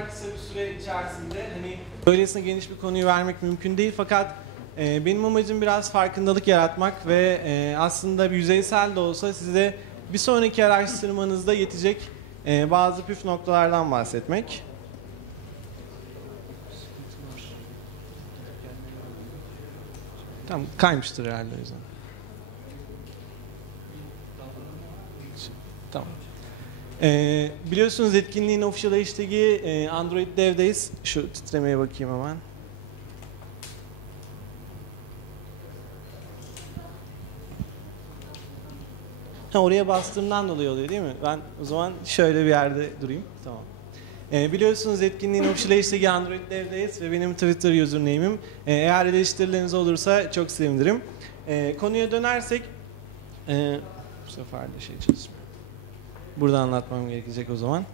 kadar kısa bir süre içerisinde hani böylesine geniş bir konuyu vermek mümkün değil fakat e, benim amacım biraz farkındalık yaratmak ve e, aslında yüzeysel de olsa size bir sonraki araştırmanızda yetecek e, bazı püf noktalardan bahsetmek. Tamam kaymıştır herhalde o yüzden. Tamam. Ee, biliyorsunuz etkinliğin official hashtag'i e, Android Dev'deyiz. Şu titremeye bakayım hemen. Ha, oraya bastığımdan dolayı oluyor değil mi? Ben o zaman şöyle bir yerde durayım. Tamam. Ee, biliyorsunuz etkinliğin official hashtag'i Android Dev'deyiz ve benim Twitter username'im. Ee, eğer eleştirileriniz olursa çok sevinirim. Ee, konuya dönersek e, bu sefer de şey çalışmıyor. Burada anlatmam gerekecek o zaman.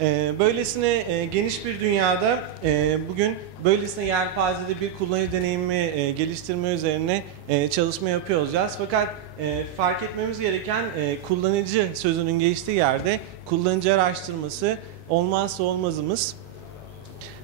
Ee, böylesine e, geniş bir dünyada e, bugün böylesine yelpazede bir kullanıcı deneyimi e, geliştirme üzerine e, çalışma yapıyor olacağız. Fakat e, fark etmemiz gereken e, kullanıcı sözünün geçtiği yerde kullanıcı araştırması olmazsa olmazımız.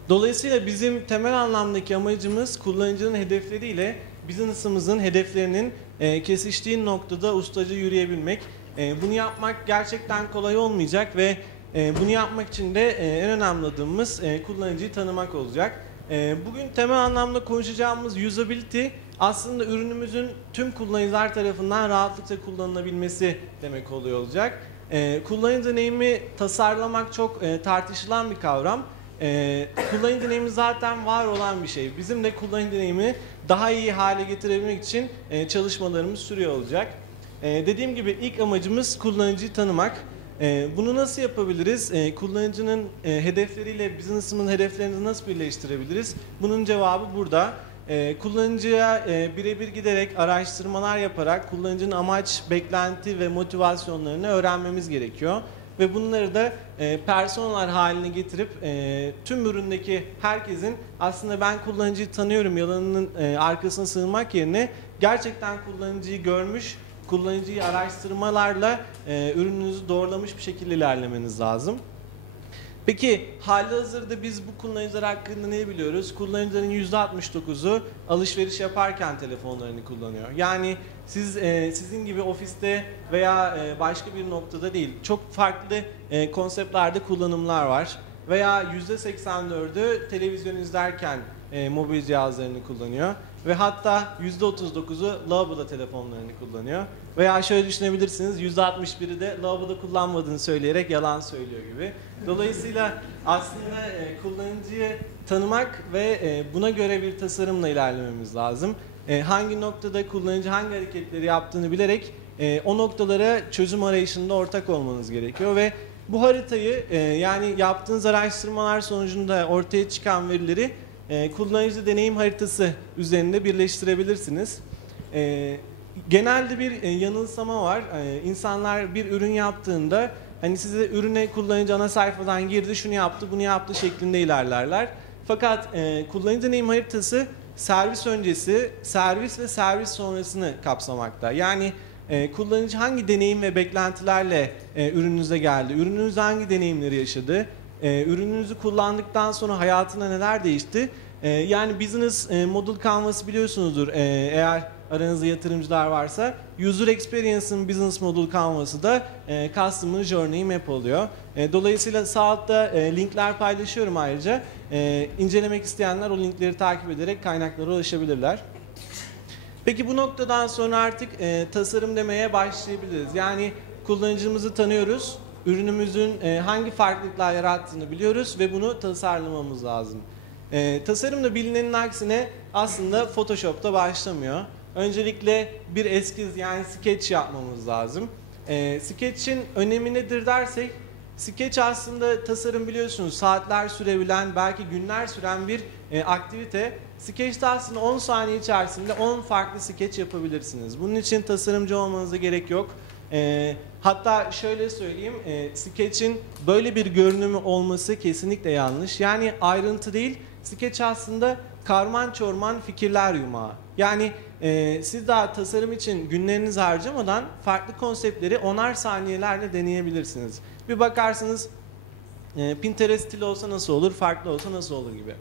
Dolayısıyla bizim temel anlamdaki amacımız kullanıcının hedefleriyle business'ımızın hedeflerinin e, kesiştiği noktada ustaca yürüyebilmek. E, bunu yapmak gerçekten kolay olmayacak ve e, bunu yapmak için de e, en önemli adımımız e, kullanıcıyı tanımak olacak. E, bugün temel anlamda konuşacağımız usability aslında ürünümüzün tüm kullanıcılar tarafından rahatlıkla kullanılabilmesi demek oluyor olacak. E, kullanıcı deneyimi tasarlamak çok e, tartışılan bir kavram. E, kullanıcı deneyimi zaten var olan bir şey. Bizim de kullanıcı deneyimi daha iyi hale getirebilmek için e, çalışmalarımız sürüyor olacak. E, dediğim gibi ilk amacımız kullanıcıyı tanımak. E, bunu nasıl yapabiliriz? E, kullanıcının e, hedefleriyle business'ımın hedeflerini nasıl birleştirebiliriz? Bunun cevabı burada. Kullanıcıya e, birebir giderek araştırmalar yaparak kullanıcının amaç, beklenti ve motivasyonlarını öğrenmemiz gerekiyor. Ve bunları da e, personeller haline getirip e, tüm üründeki herkesin aslında ben kullanıcıyı tanıyorum yalanının e, arkasına sığınmak yerine gerçekten kullanıcıyı görmüş, kullanıcıyı araştırmalarla e, ürününüzü doğrulamış bir şekilde ilerlemeniz lazım. Peki halihazırda biz bu kullanıcılar hakkında ne biliyoruz? Kullanıcıların %69'u alışveriş yaparken telefonlarını kullanıyor. Yani siz e, sizin gibi ofiste veya e, başka bir noktada değil, çok farklı e, konseptlerde kullanımlar var. Veya %84'ü televizyon izlerken e, mobil cihazlarını kullanıyor. Ve hatta %39'u lavaboda telefonlarını kullanıyor. Veya şöyle düşünebilirsiniz %61'i de lavaboda kullanmadığını söyleyerek yalan söylüyor gibi. Dolayısıyla aslında e, kullanıcıyı tanımak ve e, buna göre bir tasarımla ilerlememiz lazım. E, hangi noktada kullanıcı hangi hareketleri yaptığını bilerek e, o noktalara çözüm arayışında ortak olmanız gerekiyor ve bu haritayı e, yani yaptığınız araştırmalar sonucunda ortaya çıkan verileri e, kullanıcı deneyim haritası üzerinde birleştirebilirsiniz. E, genelde bir e, yanılsama var. E, insanlar bir ürün yaptığında hani size ürüne kullanıcı ana sayfadan girdi, şunu yaptı, bunu yaptı şeklinde ilerlerler. Fakat e, kullanıcı deneyim haritası servis öncesi, servis ve servis sonrasını kapsamakta. Yani e, kullanıcı hangi deneyim ve beklentilerle e, ürününüze geldi, ürününüz hangi deneyimleri yaşadı, e, ürününüzü kullandıktan sonra hayatına neler değişti? E, yani business e, model canvas biliyorsunuzdur e, eğer aranızda yatırımcılar varsa. User Experience'ın business model canvas'ı da e, Customer Journey Map oluyor. E, dolayısıyla sağ altta e, linkler paylaşıyorum ayrıca. E, incelemek isteyenler o linkleri takip ederek kaynaklara ulaşabilirler. Peki bu noktadan sonra artık e, tasarım demeye başlayabiliriz. Yani kullanıcımızı tanıyoruz, ürünümüzün e, hangi farklılıklar yarattığını biliyoruz ve bunu tasarlamamız lazım. E, tasarım da bilinenin aksine aslında Photoshop'ta başlamıyor. Öncelikle bir eskiz yani sketch yapmamız lazım. E, sketch'in önemi nedir dersek, sketch aslında tasarım biliyorsunuz saatler sürebilen, belki günler süren bir e, aktivite. Sketch'te aslında 10 saniye içerisinde 10 farklı sketch yapabilirsiniz. Bunun için tasarımcı olmanıza gerek yok. E, hatta şöyle söyleyeyim, e, sketch'in böyle bir görünümü olması kesinlikle yanlış. Yani ayrıntı değil, sketch aslında karman çorman fikirler yumağı. Yani e, siz daha tasarım için günlerinizi harcamadan farklı konseptleri onar saniyelerle deneyebilirsiniz. Bir bakarsınız E, Pinterest stili olsa nasıl olur, farklı olsa nasıl olur gibi.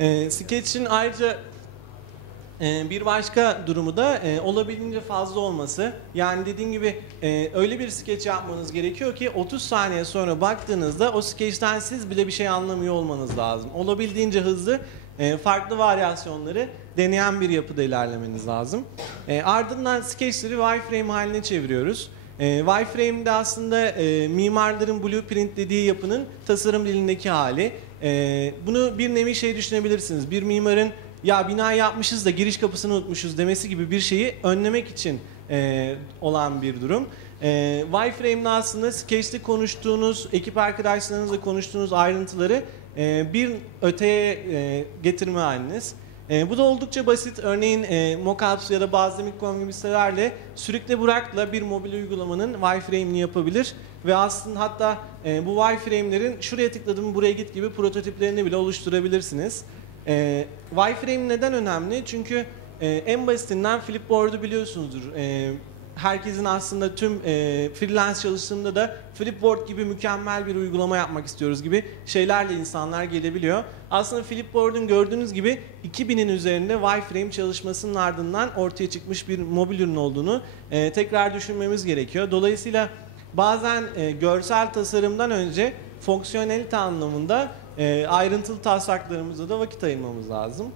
E, Sketch'in ayrıca bir başka durumu da e, olabildiğince fazla olması. Yani dediğim gibi e, öyle bir skeç yapmanız gerekiyor ki 30 saniye sonra baktığınızda o skeçten siz bile bir şey anlamıyor olmanız lazım. Olabildiğince hızlı e, farklı varyasyonları deneyen bir yapıda ilerlemeniz lazım. E, ardından skeçleri wireframe haline çeviriyoruz. E, wireframe'de aslında e, mimarların blueprint dediği yapının tasarım dilindeki hali. E, bunu bir nevi şey düşünebilirsiniz. Bir mimarın ya bina yapmışız da giriş kapısını unutmuşuz demesi gibi bir şeyi önlemek için e, olan bir durum. E, wireframe'de aslında Sketch'te konuştuğunuz, ekip arkadaşlarınızla konuştuğunuz ayrıntıları e, bir öteye e, getirme haliniz. E, bu da oldukça basit. Örneğin e, Mockups ya da bazı Micron gibi sitelerle sürükle bırakla bir mobil uygulamanın wireframe'ini yapabilir. Ve aslında hatta e, bu wireframe'lerin şuraya tıkladım buraya git gibi prototiplerini bile oluşturabilirsiniz. E, wireframe neden önemli? Çünkü e, en basitinden Flipboard'u biliyorsunuzdur. E, herkesin aslında tüm e, freelance çalıştığında da Flipboard gibi mükemmel bir uygulama yapmak istiyoruz gibi şeylerle insanlar gelebiliyor. Aslında Flipboard'un gördüğünüz gibi 2000'in üzerinde wireframe çalışmasının ardından ortaya çıkmış bir mobil ürün olduğunu e, tekrar düşünmemiz gerekiyor. Dolayısıyla bazen e, görsel tasarımdan önce fonksiyonelite anlamında e, ayrıntılı taslaklarımıza da vakit ayırmamız lazım.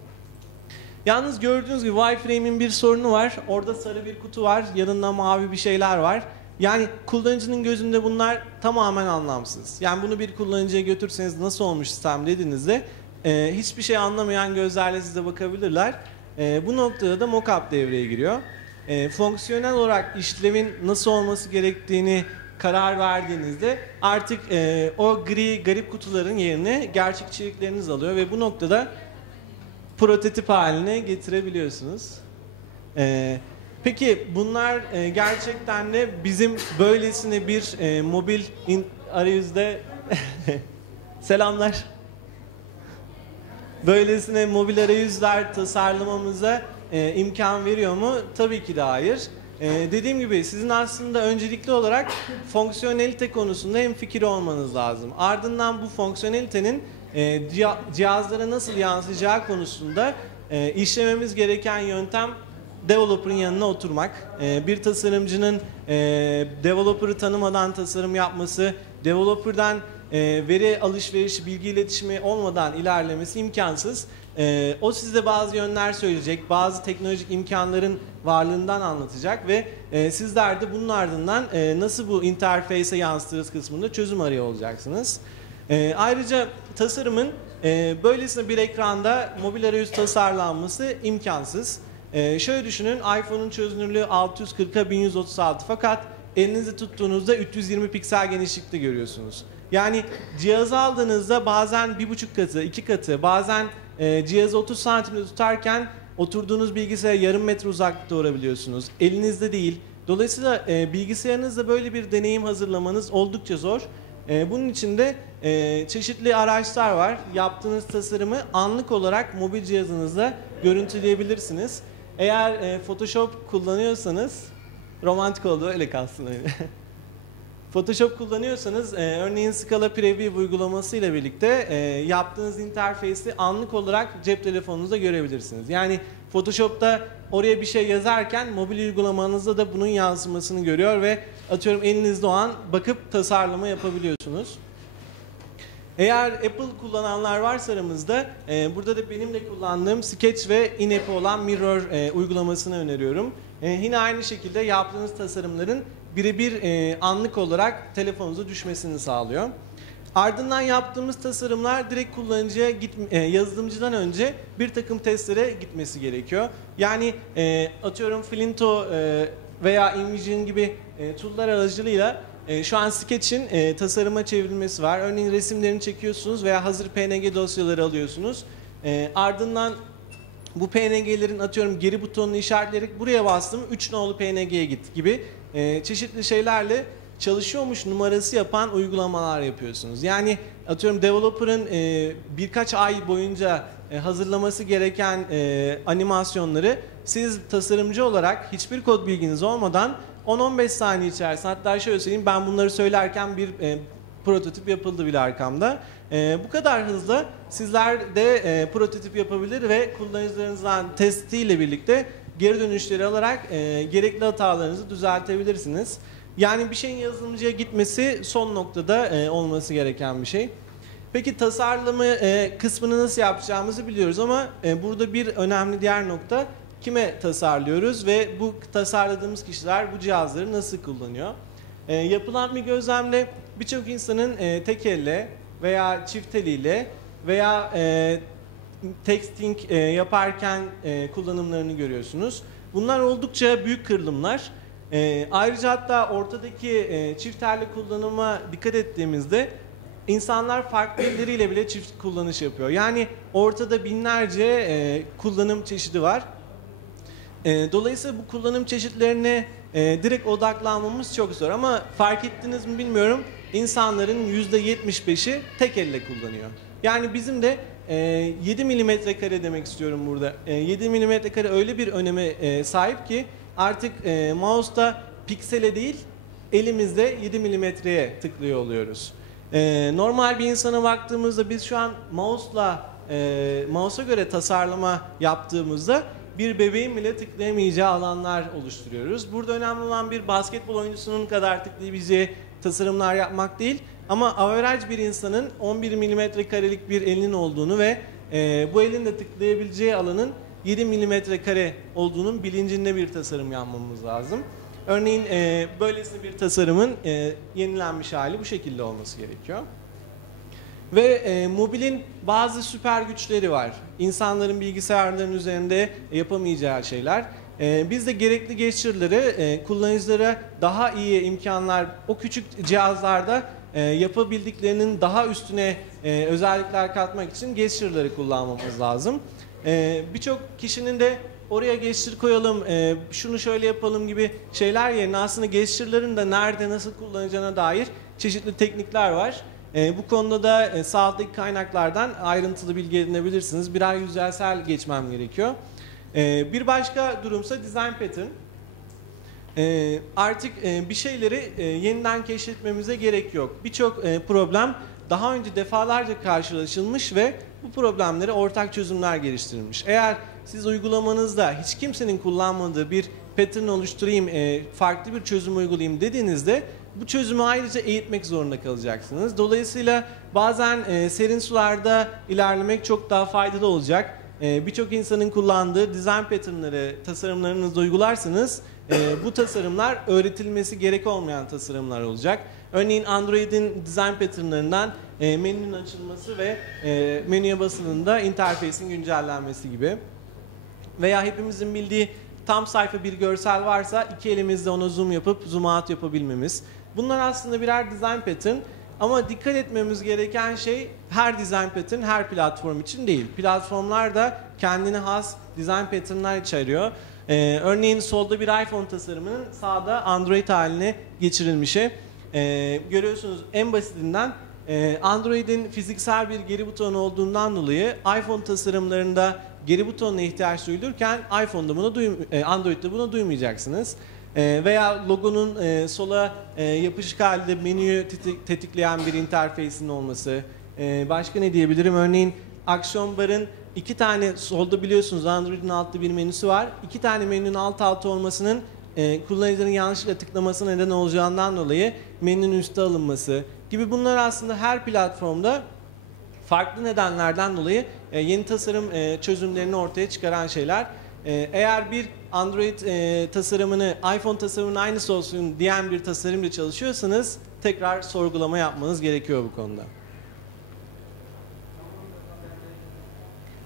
Yalnız gördüğünüz gibi wireframe'in bir sorunu var. Orada sarı bir kutu var, yanında mavi bir şeyler var. Yani kullanıcının gözünde bunlar tamamen anlamsız. Yani bunu bir kullanıcıya götürseniz nasıl olmuş sistem dediğinizde e, hiçbir şey anlamayan gözlerle size bakabilirler. E, bu noktada da mockup devreye giriyor. E, fonksiyonel olarak işlevin nasıl olması gerektiğini karar verdiğinizde artık e, o gri garip kutuların yerine gerçekçilikleriniz alıyor ve bu noktada prototip haline getirebiliyorsunuz. Ee, peki bunlar e, gerçekten de bizim böylesine bir e, mobil in, arayüzde selamlar. Böylesine mobil arayüzler tasarlamamıza e, imkan veriyor mu? Tabii ki de hayır. E, dediğim gibi sizin aslında öncelikli olarak fonksiyonelite konusunda hem fikir olmanız lazım. Ardından bu fonksiyonelitenin e, cihazlara nasıl yansıyacağı konusunda e, işlememiz gereken yöntem developer'ın yanına oturmak. E, bir tasarımcının e, developer'ı tanımadan tasarım yapması, developer'dan e, veri alışverişi, bilgi iletişimi olmadan ilerlemesi imkansız. E, o size bazı yönler söyleyecek, bazı teknolojik imkanların varlığından anlatacak ve sizler de bunun ardından nasıl bu interface'e yansıtırız kısmında çözüm arıyor olacaksınız. E, ayrıca tasarımın e, böylesine bir ekranda mobil arayüz tasarlanması imkansız. E, şöyle düşünün iPhone'un çözünürlüğü 640'a 1136 fakat elinizde tuttuğunuzda 320 piksel genişlikte görüyorsunuz. Yani cihazı aldığınızda bazen bir buçuk katı, iki katı, bazen e, cihazı 30 santimde tutarken oturduğunuz bilgisayara yarım metre uzaklıkta olabiliyorsunuz. Elinizde değil. Dolayısıyla e, bilgisayarınızda böyle bir deneyim hazırlamanız oldukça zor. E, bunun için de e, çeşitli araçlar var. Yaptığınız tasarımı anlık olarak mobil cihazınızda görüntüleyebilirsiniz. Eğer e, Photoshop kullanıyorsanız, romantik oldu öyle kalsın. Photoshop kullanıyorsanız, e, örneğin Scala Preview uygulaması ile birlikte e, yaptığınız interfeisi anlık olarak cep telefonunuzda görebilirsiniz. Yani Photoshop'ta oraya bir şey yazarken mobil uygulamanızda da bunun yansımasını görüyor ve atıyorum elinizde o an bakıp tasarlama yapabiliyorsunuz. Eğer Apple kullananlar varsa aramızda e, burada da benim de kullandığım Sketch ve in olan Mirror e, uygulamasını öneriyorum. E, yine aynı şekilde yaptığınız tasarımların birebir e, anlık olarak telefonunuza düşmesini sağlıyor. Ardından yaptığımız tasarımlar direkt kullanıcıya git, e, yazılımcıdan önce bir takım testlere gitmesi gerekiyor. Yani e, atıyorum Flinto e, veya InVision gibi e, tool'lar aracılığıyla e, şu an Sketch'in e, tasarıma çevrilmesi var. Örneğin resimlerini çekiyorsunuz veya hazır PNG dosyaları alıyorsunuz. E, ardından bu PNG'lerin atıyorum geri butonunu işaretleyerek buraya bastım 3 nolu PNG'ye git gibi e, çeşitli şeylerle çalışıyormuş numarası yapan uygulamalar yapıyorsunuz. Yani atıyorum developer'ın e, birkaç ay boyunca hazırlaması gereken animasyonları siz tasarımcı olarak hiçbir kod bilginiz olmadan 10-15 saniye içerisinde hatta şöyle söyleyeyim ben bunları söylerken bir e, prototip yapıldı bile arkamda. E, bu kadar hızlı sizler de e, prototip yapabilir ve kullanıcılarınızdan testiyle birlikte geri dönüşleri alarak e, gerekli hatalarınızı düzeltebilirsiniz. Yani bir şeyin yazılımcıya gitmesi son noktada e, olması gereken bir şey. Peki tasarlamı e, kısmını nasıl yapacağımızı biliyoruz ama e, burada bir önemli diğer nokta kime tasarlıyoruz ve bu tasarladığımız kişiler bu cihazları nasıl kullanıyor? E, yapılan bir gözlemle birçok insanın e, tek elle veya çift eliyle veya e, texting e, yaparken e, kullanımlarını görüyorsunuz. Bunlar oldukça büyük kırılımlar. E, ayrıca hatta ortadaki e, çift elle kullanıma dikkat ettiğimizde insanlar farklı elleriyle bile çift kullanış yapıyor. Yani ortada binlerce e, kullanım çeşidi var. E, dolayısıyla bu kullanım çeşitlerine e, direkt odaklanmamız çok zor ama fark ettiniz mi bilmiyorum insanların %75'i tek elle kullanıyor. Yani bizim de e, 7 milimetre kare demek istiyorum burada. E, 7 milimetre kare öyle bir öneme e, sahip ki artık e, mouse'da piksele değil elimizde 7 milimetreye tıklıyor oluyoruz. E, normal bir insana baktığımızda biz şu an mouse'la e, mouse'a göre tasarlama yaptığımızda bir bebeğin bile tıklayamayacağı alanlar oluşturuyoruz. Burada önemli olan bir basketbol oyuncusunun kadar tıklayabileceği tasarımlar yapmak değil ama average bir insanın 11 milimetre karelik bir elinin olduğunu ve e, bu elin de tıklayabileceği alanın 7 milimetre kare olduğunun bilincinde bir tasarım yapmamız lazım. Örneğin e, böylesine bir tasarımın e, yenilenmiş hali bu şekilde olması gerekiyor. Ve e, mobilin bazı süper güçleri var. İnsanların bilgisayarların üzerinde yapamayacağı şeyler. E, biz de gerekli gesture'ları e, kullanıcılara daha iyi imkanlar o küçük cihazlarda e, yapabildiklerinin daha üstüne e, özellikler katmak için gesture'ları kullanmamız lazım. E, Birçok kişinin de oraya gesture koyalım, e, şunu şöyle yapalım gibi şeyler yerine aslında gesture'ların da nerede nasıl kullanacağına dair çeşitli teknikler var. E, bu konuda da e, sağ alttaki kaynaklardan ayrıntılı bilgi edinebilirsiniz. Birer yüzeysel geçmem gerekiyor. E, bir başka durumsa design pattern. E, artık e, bir şeyleri e, yeniden keşfetmemize gerek yok. Birçok e, problem daha önce defalarca karşılaşılmış ve bu problemlere ortak çözümler geliştirilmiş. Eğer siz uygulamanızda hiç kimsenin kullanmadığı bir pattern oluşturayım, e, farklı bir çözüm uygulayayım dediğinizde bu çözümü ayrıca eğitmek zorunda kalacaksınız. Dolayısıyla bazen e, serin sularda ilerlemek çok daha faydalı olacak. E, Birçok insanın kullandığı design patternları tasarımlarınızda uygularsanız e, bu tasarımlar öğretilmesi gerek olmayan tasarımlar olacak. Örneğin Android'in design patternlarından e, menünün açılması ve e, menüye basıldığında interfeysin güncellenmesi gibi. Veya hepimizin bildiği tam sayfa bir görsel varsa iki elimizle ona zoom yapıp zoom out yapabilmemiz. Bunlar aslında birer design pattern ama dikkat etmemiz gereken şey her design pattern her platform için değil. Platformlar da kendine has design patternlar içeriyor. Ee, örneğin solda bir iPhone tasarımının sağda Android haline geçirilmişi. Ee, görüyorsunuz en basitinden e, Android'in fiziksel bir geri butonu olduğundan dolayı iPhone tasarımlarında geri butonuna ihtiyaç duyulurken iPhone'da bunu duym e, Android'de bunu duymayacaksınız. E, veya logonun e, sola yapışık halde menüyü tetik- tetikleyen bir interfeysin olması. Başka ne diyebilirim? Örneğin aksiyon barın iki tane solda biliyorsunuz Android'in altta bir menüsü var. İki tane menünün alt alta olmasının e, kullanıcıların yanlışlıkla tıklaması neden olacağından dolayı menünün üste alınması gibi bunlar aslında her platformda farklı nedenlerden dolayı e, yeni tasarım e, çözümlerini ortaya çıkaran şeyler. E, eğer bir Android tasarımını iPhone tasarımının aynısı olsun diyen bir tasarımla çalışıyorsanız tekrar sorgulama yapmanız gerekiyor bu konuda.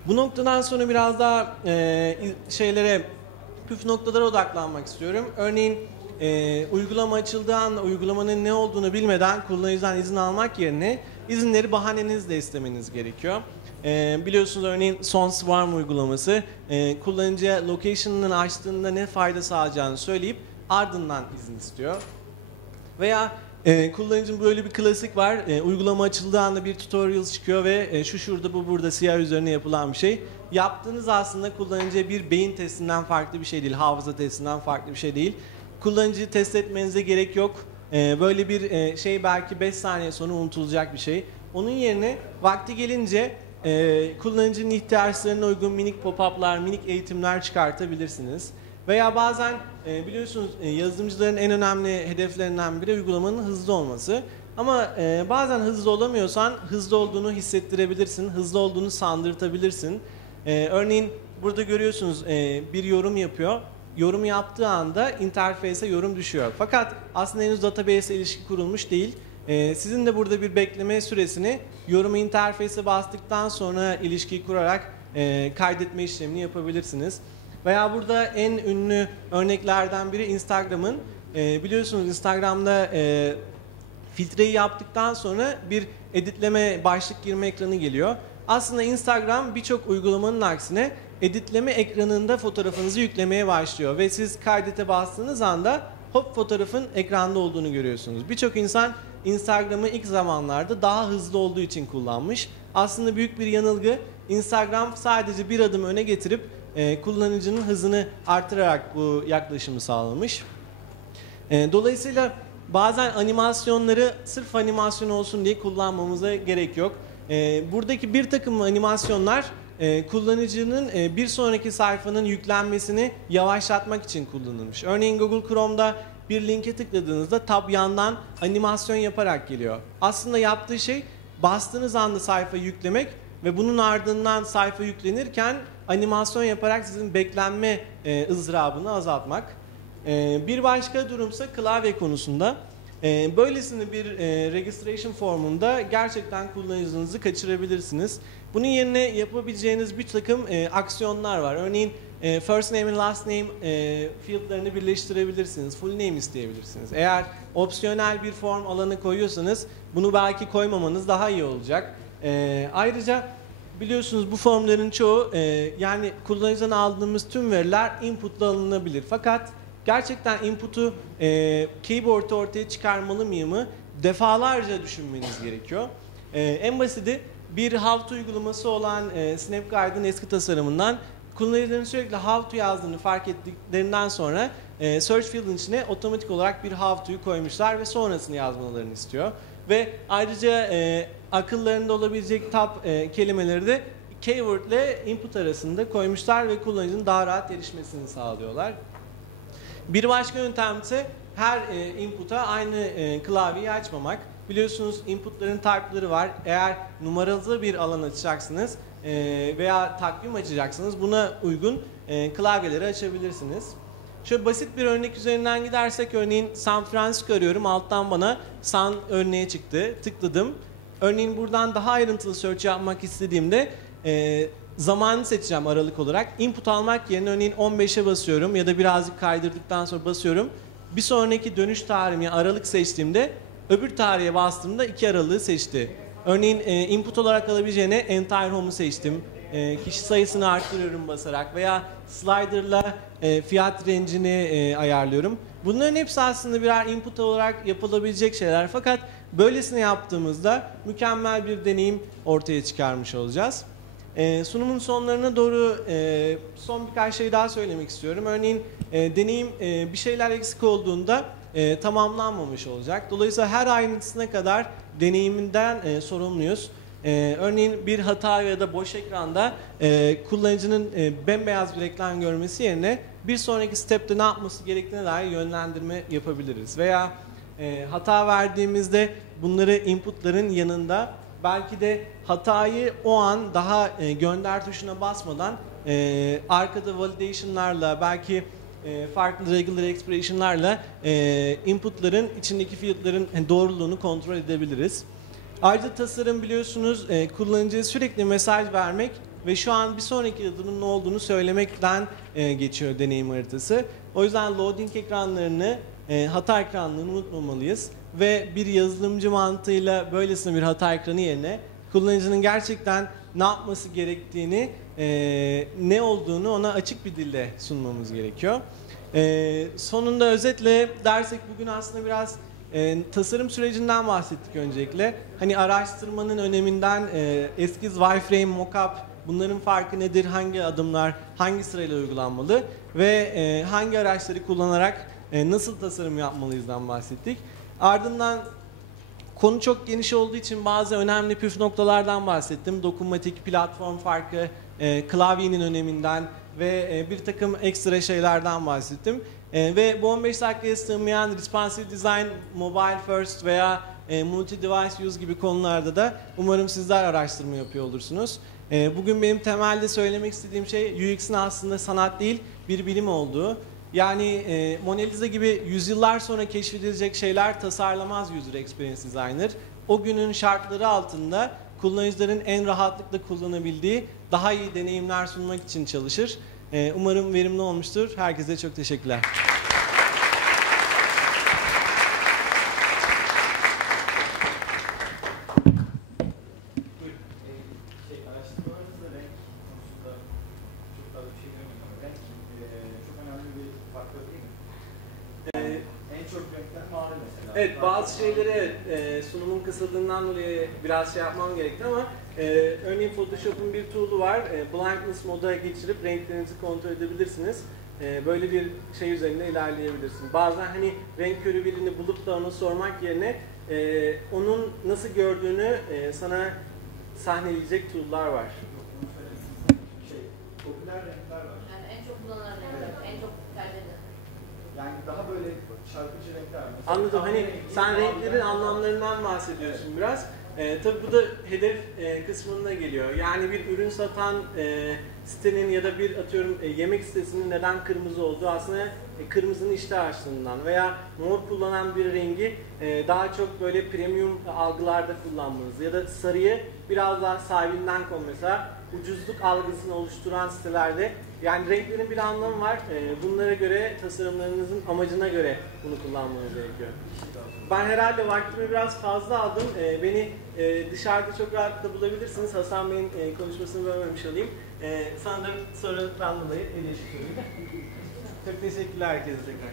Bu noktadan sonra biraz daha e, şeylere püf noktalara odaklanmak istiyorum. Örneğin e, uygulama açıldığı anda uygulamanın ne olduğunu bilmeden kullanıcıdan izin almak yerine izinleri bahanenizle istemeniz gerekiyor. E, biliyorsunuz örneğin son Swarm uygulaması e, kullanıcıya location'ını açtığında ne fayda sağlayacağını söyleyip ardından izin istiyor. Veya e, kullanıcının böyle bir klasik var. E, uygulama açıldığı anda bir tutorial çıkıyor ve e, şu şurada bu burada siyah üzerine yapılan bir şey. Yaptığınız aslında kullanıcıya bir beyin testinden farklı bir şey değil. Hafıza testinden farklı bir şey değil. kullanıcıyı test etmenize gerek yok. E, böyle bir e, şey belki 5 saniye sonra unutulacak bir şey. Onun yerine vakti gelince e, kullanıcının ihtiyaçlarına uygun minik pop-up'lar, minik eğitimler çıkartabilirsiniz. Veya bazen e, biliyorsunuz e, yazılımcıların en önemli hedeflerinden biri uygulamanın hızlı olması. Ama e, bazen hızlı olamıyorsan hızlı olduğunu hissettirebilirsin, hızlı olduğunu sandırtabilirsin. E, örneğin burada görüyorsunuz e, bir yorum yapıyor. Yorum yaptığı anda interface'e yorum düşüyor. Fakat aslında henüz database ilişki kurulmuş değil. E, sizin de burada bir bekleme süresini yorumu interface'e bastıktan sonra ilişkiyi kurarak e, kaydetme işlemini yapabilirsiniz. Veya burada en ünlü örneklerden biri Instagram'ın. E, biliyorsunuz Instagram'da e, filtreyi yaptıktan sonra bir editleme başlık girme ekranı geliyor. Aslında Instagram birçok uygulamanın aksine editleme ekranında fotoğrafınızı yüklemeye başlıyor ve siz kaydete bastığınız anda hop fotoğrafın ekranda olduğunu görüyorsunuz. Birçok insan Instagram'ı ilk zamanlarda daha hızlı olduğu için kullanmış. Aslında büyük bir yanılgı. Instagram sadece bir adım öne getirip e, kullanıcının hızını artırarak bu yaklaşımı sağlamış. E, dolayısıyla bazen animasyonları sırf animasyon olsun diye kullanmamıza gerek yok. E, buradaki bir takım animasyonlar e, kullanıcının e, bir sonraki sayfanın yüklenmesini yavaşlatmak için kullanılmış. Örneğin Google Chrome'da bir linke tıkladığınızda tab yandan animasyon yaparak geliyor. Aslında yaptığı şey bastığınız anda sayfa yüklemek ve bunun ardından sayfa yüklenirken animasyon yaparak sizin beklenme e, ızdırabını azaltmak. E, bir başka durumsa klavye konusunda. E, böylesine bir e, registration formunda gerçekten kullanıcınızı kaçırabilirsiniz. Bunun yerine yapabileceğiniz bir takım e, aksiyonlar var. Örneğin e, first name and last name e, fieldlarını birleştirebilirsiniz. Full name isteyebilirsiniz. Eğer opsiyonel bir form alanı koyuyorsanız bunu belki koymamanız daha iyi olacak. E, ayrıca biliyorsunuz bu formların çoğu e, yani kullanıcıdan aldığımız tüm veriler inputla alınabilir. Fakat gerçekten input'u e, keyboard'da ortaya çıkarmalı mıyımı defalarca düşünmeniz gerekiyor. E, en basiti bir to uygulaması olan e, Snapguide'ın eski tasarımından kullanıcıların sürekli how to yazdığını fark ettiklerinden sonra e, search field'ın içine otomatik olarak bir how to'yu koymuşlar ve sonrasını yazmalarını istiyor. Ve ayrıca e, akıllarında olabilecek tab e, kelimeleri de keyword ile input arasında koymuşlar ve kullanıcının daha rahat erişmesini sağlıyorlar. Bir başka yöntem ise her e, input'a aynı e, klavyeyi açmamak. Biliyorsunuz inputların type'ları var. Eğer numaralı bir alan açacaksınız veya takvim açacaksınız buna uygun e, klavyeleri açabilirsiniz. Şöyle basit bir örnek üzerinden gidersek örneğin San Francisco arıyorum. Alttan bana San örneği çıktı. Tıkladım. Örneğin buradan daha ayrıntılı search yapmak istediğimde e, zamanı seçeceğim aralık olarak. Input almak yerine örneğin 15'e basıyorum ya da birazcık kaydırdıktan sonra basıyorum. Bir sonraki dönüş tarihimi aralık seçtiğimde öbür tarihe bastığımda iki aralığı seçti. Örneğin e, input olarak alabileceğine entire home'u seçtim. E, kişi sayısını arttırıyorum basarak veya slider'la e, fiyat range'ini e, ayarlıyorum. Bunların hepsi aslında birer input olarak yapılabilecek şeyler fakat böylesine yaptığımızda mükemmel bir deneyim ortaya çıkarmış olacağız. E, sunumun sonlarına doğru e, son birkaç şey daha söylemek istiyorum. Örneğin e, deneyim e, bir şeyler eksik olduğunda e, tamamlanmamış olacak. Dolayısıyla her ayrıntısına kadar deneyiminden e, sorumluyuz. E, örneğin bir hata ya da boş ekranda e, kullanıcının e, bembeyaz bir ekran görmesi yerine bir sonraki stepte ne yapması gerektiğine dair yönlendirme yapabiliriz. Veya e, hata verdiğimizde bunları inputların yanında belki de hatayı o an daha e, gönder tuşuna basmadan e, arkada validation'larla belki farklı regular expression'larla e, inputların içindeki field'ların doğruluğunu kontrol edebiliriz. Ayrıca tasarım biliyorsunuz e, kullanıcıya sürekli mesaj vermek ve şu an bir sonraki adımın ne olduğunu söylemekten e, geçiyor deneyim haritası. O yüzden loading ekranlarını, e, hata ekranlarını unutmamalıyız ve bir yazılımcı mantığıyla böylesine bir hata ekranı yerine kullanıcının gerçekten ne yapması gerektiğini, e, ne olduğunu ona açık bir dille sunmamız gerekiyor. E, sonunda özetle dersek bugün aslında biraz e, tasarım sürecinden bahsettik öncelikle. Hani araştırmanın öneminden e, eskiz, wireframe, mockup bunların farkı nedir, hangi adımlar hangi sırayla uygulanmalı ve e, hangi araçları kullanarak e, nasıl tasarım yapmalıyızdan bahsettik. Ardından Konu çok geniş olduğu için bazı önemli püf noktalardan bahsettim. Dokunmatik, platform farkı, e, klavyenin öneminden ve e, bir takım ekstra şeylerden bahsettim. E, ve bu 15 dakikaya sığmayan responsive design, mobile first veya e, multi device use gibi konularda da umarım sizler araştırma yapıyor olursunuz. E, bugün benim temelde söylemek istediğim şey UX'in aslında sanat değil bir bilim olduğu. Yani e, Mona Lisa gibi yüzyıllar sonra keşfedilecek şeyler tasarlamaz user experience designer. O günün şartları altında kullanıcıların en rahatlıkla kullanabildiği daha iyi deneyimler sunmak için çalışır. E, umarım verimli olmuştur. Herkese çok teşekkürler. şey, araştırmalarınızda renk konusunda çok fazla bir şey demiyorum ama renk e, çok önemli bir faktör değil mi? Yani en çok renkler mavi mesela. Evet bazı şeyleri evet, e, sunumun kısıldığından dolayı biraz şey yapmam gerekti ama e, örneğin Photoshop'un bir tool'u var. E, blindness moda geçirip renklerinizi kontrol edebilirsiniz. E, böyle bir şey üzerinde ilerleyebilirsiniz. Bazen hani renk körü birini bulup da onu sormak yerine e, onun nasıl gördüğünü e, sana sahneleyecek tool'lar var. Şey, popüler renkler var. Yani en çok kullanılan renkler, en çok tercih edilen. Yani daha çarpıcı renkler. Mesela Anladım. Hani sen renklerin renk- anlamlarından bahsediyorsun biraz. Ee, tabii bu da hedef e, kısmına geliyor. Yani bir ürün satan e, sitenin ya da bir atıyorum e, yemek sitesinin neden kırmızı olduğu aslında e, kırmızının iştah açtığından veya mor kullanan bir rengi e, daha çok böyle premium algılarda kullanmanız ya da sarıyı biraz daha sahibinden konu mesela ucuzluk algısını oluşturan sitelerde yani renklerin bir anlamı var. E, bunlara göre tasarımlarınızın amacına göre bunu kullanmanız gerekiyor. Ben herhalde vaktimi biraz fazla aldım. Ee, beni e, dışarıda çok rahatlıkla bulabilirsiniz. Hasan Bey'in e, konuşmasını bölmemiş olayım. Ee, sanırım sorulardan dolayı eleştiriyorum. çok teşekkürler herkese tekrar.